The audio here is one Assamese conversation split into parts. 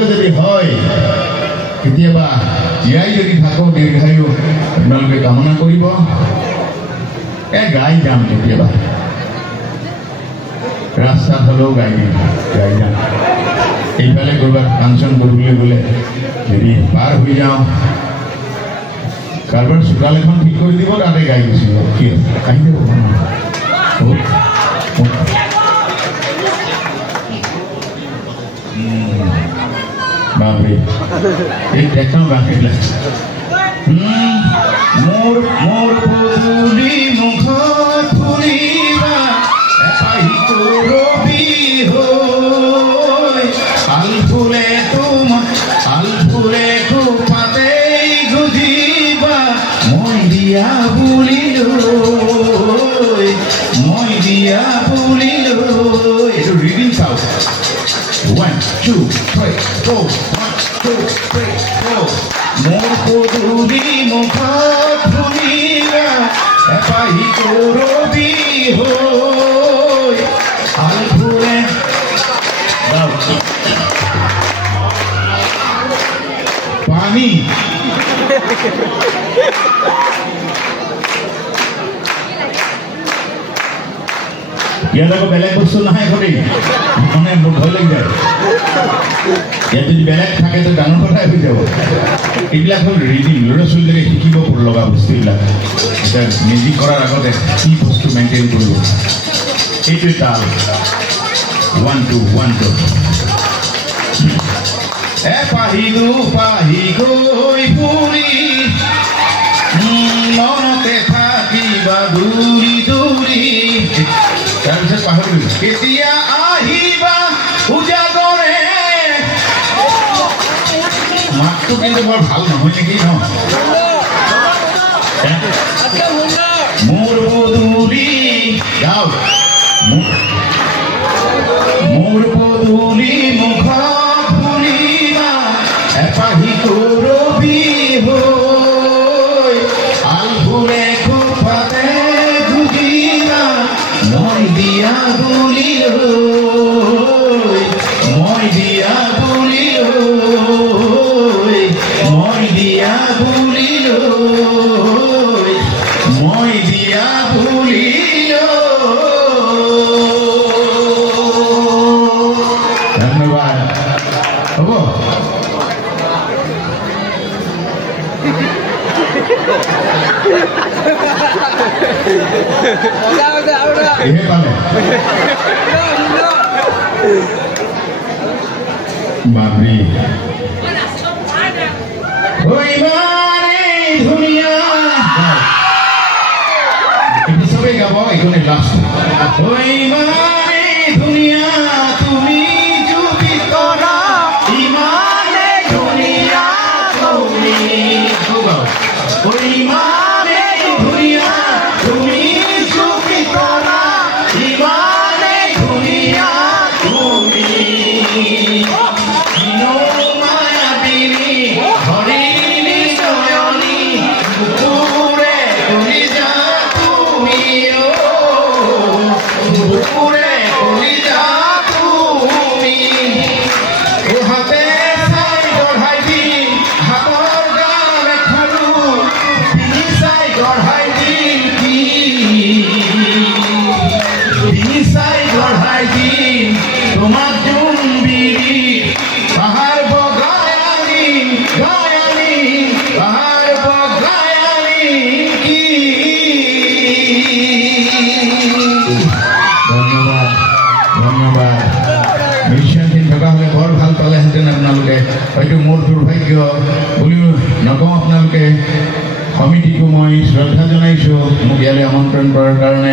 সৌভাগ্য যদি হয় কেতিয়াবা জীয়াই যদি থাকো দীৰ্ঘায়ু আপোনালোকে কামনা কৰিব গাই যাম কেতিয়াবা ৰাস্তাত হ'লেও গাই যাম এইফালে ক'ৰবাত ফাংচন কৰিবলৈ গ'লে যদি পাৰ হৈ যাওঁ কাৰোবাৰ চোতাল এখন ঠিক কৰি দিব তাতে গাই গুচি যাব কি আহি যাব বাপৰে এই একদম গাঁঠিলে মোৰ পদূলি মুখত ফুলিবা এপাহি ৰবি হৈ আলফুলে পাতে গুজিবা মই দিয়া বুলি এইটো ৰিডিং চাওঁ 1 2 3 4 1 2 3 4 মোৰ পদূলি মুখত ফুলিবা এপাহি ৰবি হৈ আলফুলে পানী ইয়াত আকৌ বেলেগ বস্তু নাহে ঘটি মানে মোৰ ভয় লাগি যায় ইয়াত যদি বেলেগ থাকে তো ডাঙৰ কথাই হৈ যাব এইবিলাক হ'ল ৰিডিং ল'ৰা ছোৱালীবিলাকে শিকিব লগা বস্তুবিলাক এতিয়া মেজিক কৰাৰ আগতে কি বস্তু মেইনটেইন কৰিব এইটোৱে তাল 1 2 1 2 পাহি গৈ ফুৰি মনতে থাকিবা দূৰি তাৰপিছত পাহৰিলো কেতিয়া আহিবা উজাগৰে মাতটো কিন্তু বৰ ভাল নহয় নেকি ন মোৰ পদূলি গাও মোৰ পদূলি মুখত ফুলিবা এপাহি ৰবি হৈ আলফুলে পাতে গুজিবা মই দিয়া বুলি ধন্যবাদ হ'ব বাবরি ধুনিয়া সবে গাব এখানে লাস্ট ধুনিয়া তুমি যদি করা ইমানে ধুনিয়া তুমি ইমানে ধুনিয়া তুমি যদি করা ইমানে ধুনিয়া তুমি হয়তো মোৰ দুৰ্ভাগ্য বুলিও নকওঁ আপোনালোকে কমিটিকো মই শ্ৰদ্ধা জনাইছোঁ মোক ইয়ালৈ আমন্ত্ৰণ কৰাৰ কাৰণে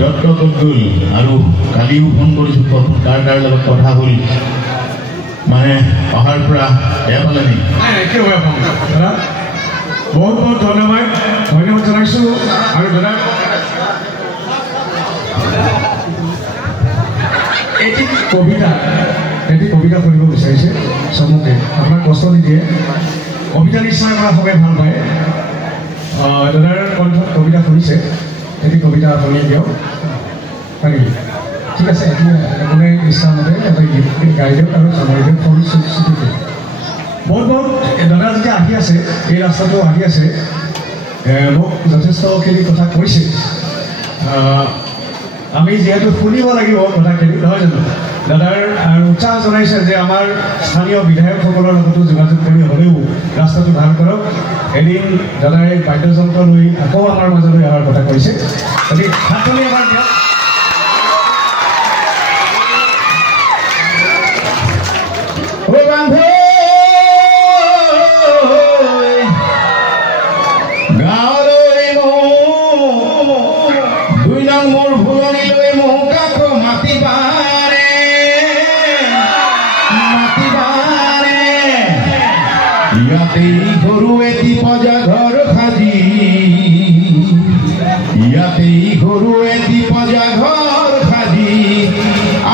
দত্ত কটুল আৰু কালিও ফোন কৰিছোঁ কাৰ লগত কথা হ'ল মানে অহাৰ পৰা বেয়া পালে নি দাদা বহুত বহুত ধন্যবাদ জনাইছোঁ আৰু দাদা এটি কবিতা পঢ়িব বিচাৰিছে চমুকে আপোনাক কষ্ট নিদিয়ে কবিতা নিশ্চয় আমাৰ সবে ভাল পায় দাদাৰ কণ্ঠত কবিতা শুনিছে এটি কবিতা আপুনি দিয়ক পাৰি ঠিক আছে এতিয়া আপুনি ইচ্ছামতে এটা গীত গাই দিয়ক আৰু সামৰি দিয়ক সৰু ছুটিকে বহুত দাদা যেতিয়া আহি আছে এই ৰাস্তাটো আহি আছে মোক যথেষ্টখিনি কথা কৈছে আমি যিহেতু শুনিব লাগিব কথাখিনি নহয় জানো দাদাৰ উৎসাহ জনাইছে যে আমাৰ স্থানীয় বিধায়কসকলৰ লগতো যোগাযোগ কৰি হ'লেও ৰাস্তাটো ভাল কৰক এদিন দাদাই বাদ্যযন্ত্ৰ লৈ আকৌ আমাৰ মাজলৈ অহাৰ কথা কৈছে গতিকে হাততালি এবাৰ দিয়ক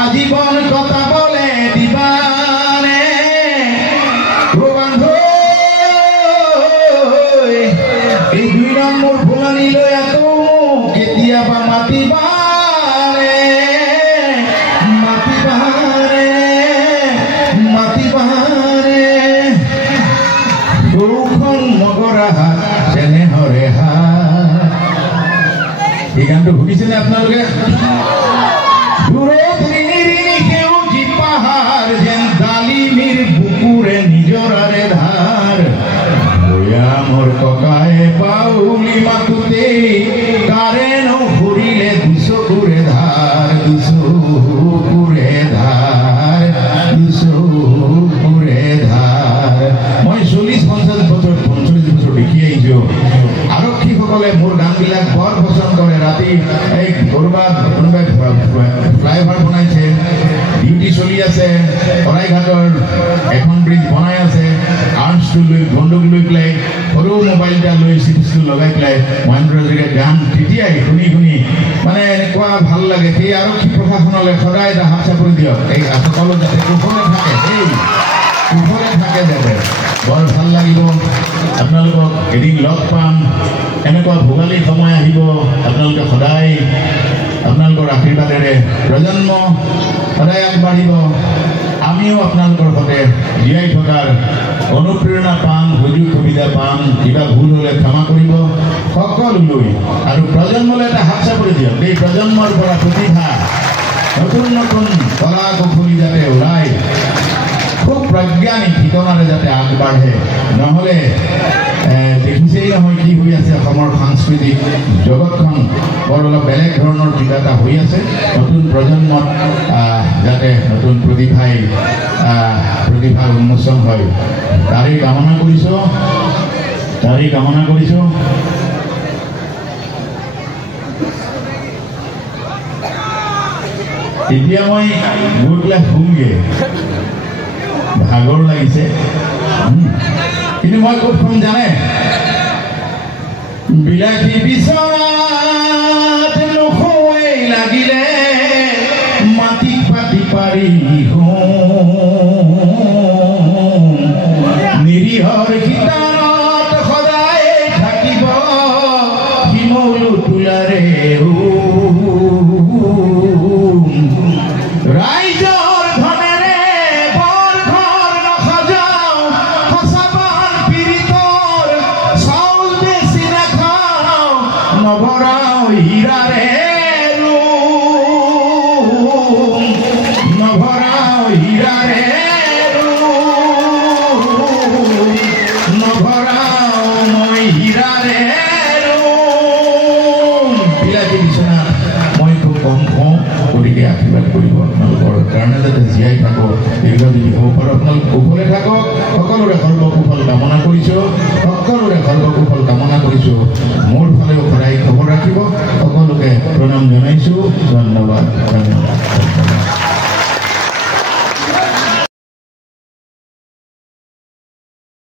আজীবন কথা বলে দিবানে বন্ধু এই 2 নম্বৰ ফুলনি লৈ আকৌ কেতিয়াবা মাতিবানে দুখন মগৰা যেনে হৰে এই গানটো শুনিছেনে আপোনালোকে পাহাড় যেন ডালিমির বুকুরে নিজরারে ধার মোর ককায়ে পাউলি মাতুতে কারেন ঘুরিলে 200 ঘুরে ধার 200 ঘুরে ধার 200 ঘুরে ধার মই 40-50 বছর 45 বছর দেখি আইছো আৰক্ষীসকলে মোৰ গানবিলাক বৰ পছন্দ কৰে ৰাতি এই কৰবাত কোনোবাই ফ্লাইঅভাৰ বনাইছে ডিউটি চলি আছে শৰাইঘাটৰ এখন ব্ৰিজ বনাই আছে আৰ্মছটো লৈ বন্দুক লৈ পেলাই সৰু মোবাইল এটা লৈ চিপছটো লগাই পেলাই মহেন্দ্ৰজীৰে গান তেতিয়াই শুনি মানে এনেকুৱা ভাল লাগে সেই আৰক্ষী প্ৰশাসনলৈ সদায় এটা হাত চাপৰি দিয়ক এই সকলো যাতে কুশলে থাকে যাতে বৰ ভাল লাগিব আপোনালোকক এদিন লগ পাম এনেকুৱা ভোগালী সময় আহিব আপোনালোকে সদায় আপোনালোকৰ আশীৰ্বাদেৰে প্ৰজন্ম সদায় আগবাঢ়িব আমিও আপোনালোকৰ সৈতে জীয়াই থকাৰ অনুপ্ৰেৰণা পাম সুযোগ সুবিধা পাম কিবা ভুল হ'লে ক্ষমা কৰিব সকলোলৈ আৰু প্ৰজন্মলৈ এটা হাত চাপৰি দিয়ক এই প্ৰজন্মৰ পৰা প্ৰতিভা নতুন কলা কৌশলী যাতে ওলাই খুব বৈজ্ঞানিক ঠিকনাৰে যাতে আগবাঢ়ে নহ'লে দেখিছেই নহয় কি হৈ আছে অসমৰ সাংস্কৃতিক জগতখন বৰ অলপ বেলেগ ধৰণৰ কিবা এটা হৈ আছে নতুন প্ৰজন্মত যাতে নতুন প্ৰতিভাৰ উন্মোচন হয় তাৰেই কামনা কৰিছোঁ এতিয়া মই গৈ পেলাই শুমগে ভাগৰ লাগিছে কিন্তু মই ক'ত শুম জানে বিলাসী বিচৰাত নুশুৱেই লাগিলে মাটি পাতি পাৰি নিৰীহৰ শীতানত সদায় থাকিব শিমলু তোলাৰে ৰাইজৰ ধনেৰে বৰ ঘৰ নসজাও সঁচাবান পীড়িতৰ চাউল বেছি নাখাও নভৰাও হীৰাৰে নভৰাও হীৰাৰে নভৰাও মই হীৰাৰে বিলাসী বিচনাত মই খুব কম কওঁ গতিকে আশীৰ্বাদ কৰিব আপোনালোকৰ কাৰণে যাতে জীয়াই থাকক দীৰ্ঘজীৱী হ'ব পাৰোঁ আপোনালোক কুশলে থাকক সকলোৰে সৰ্বকুশল কামনা কৰিছোঁ মোৰ ফালেও সদায় খবৰ ৰাখিব সকলোকে প্ৰণাম জনাইছোঁ ধন্যবাদ।